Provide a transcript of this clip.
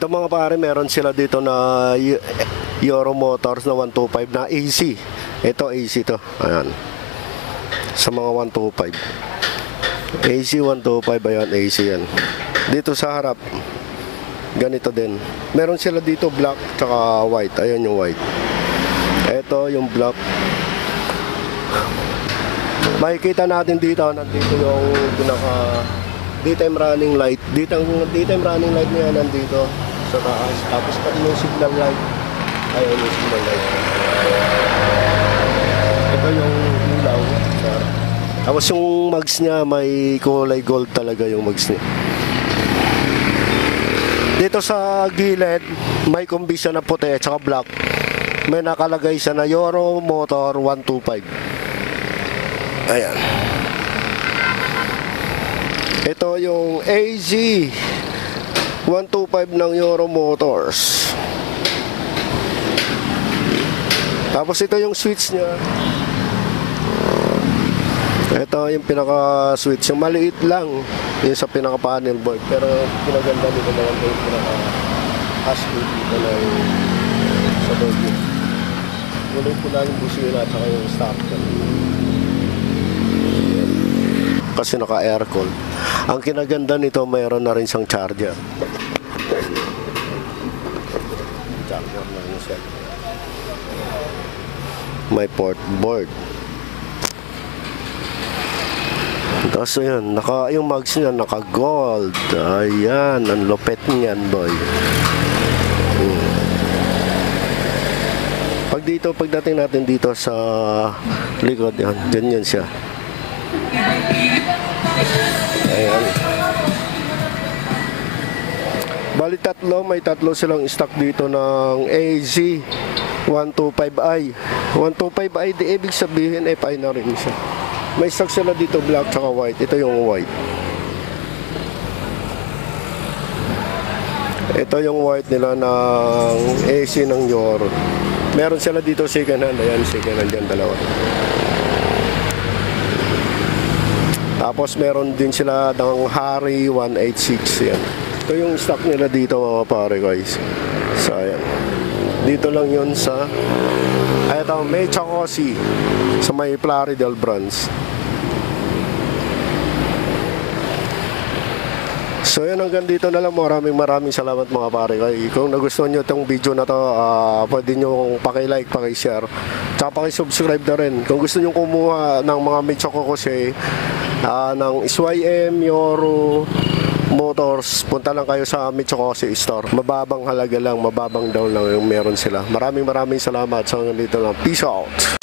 Ito mga pare, meron sila dito na Euro Motors na 125 na AC. Ito AC to. Ayan. Sa mga 125. AC 125, ayan, AC yan. Dito sa harap, ganito din. Meron sila dito black tsaka white. Ayan yung white. Ito yung black. Makikita natin dito, nandito yung pinaka daytime running light. Daytime running light niya nandito sa taas. Tapos pati yung signal light. Ayan yung signal light. Ito yung ilaw. Tapos yung mags niya may kulay gold talaga yung mags niya. Dito sa gilid may kombi siya na puti at saka black. May nakalagay siya na Euro Motor 125. Ayan. Ito yung AZ 125 ng Euro Motors. Tapos ito yung switch niya. Ito yung pinaka switch. Yung maliit lang yung sa pinaka panel board. Pero pinaganda dito naman yung pinaka hashtag dito ng sa board yun. Kulay ko lang yung busina at saka yung stop. Kasi naka-aircon. Ang kinaganda nito, mayroon na rin siyang charger. Charger na rin siya. May port board. Tapos yun, yung mags niya naka-gold. Ayan, ang lupet niyan, boy. Pagdating natin dito sa likod, yan, ganyan siya. Ayan. Bali may tatlo silang stock dito ng AZ 125i. 125i, di ibig sabihin FI na rin siya. May stock sila dito black tsaka white. Ito yung white. Ito yung white nila ng AC ng Euro. Meron sila dito second hand. Ayan, second hand yan, dalawa. Tapos meron din sila ng Harry 186 yan. Ito yung stock nila dito mga pare guys. So ayan. Dito lang yun sa ito, may Chacosi sa may Plaridel branch. So yan, hanggang dito na lang. Maraming salamat mga pare. Kung nagustuhan nyo itong video na to, pwede nyo paki-like, paki-share, tsaka paki-subscribe na rin. Kung gusto nyo kumuha ng mga Michoco kasi ng SYM, Euro Motors, punta lang kayo sa Michoco store. Mababang halaga lang, mababang down lang yung meron sila. Maraming salamat. So hanggang dito lang. Peace out.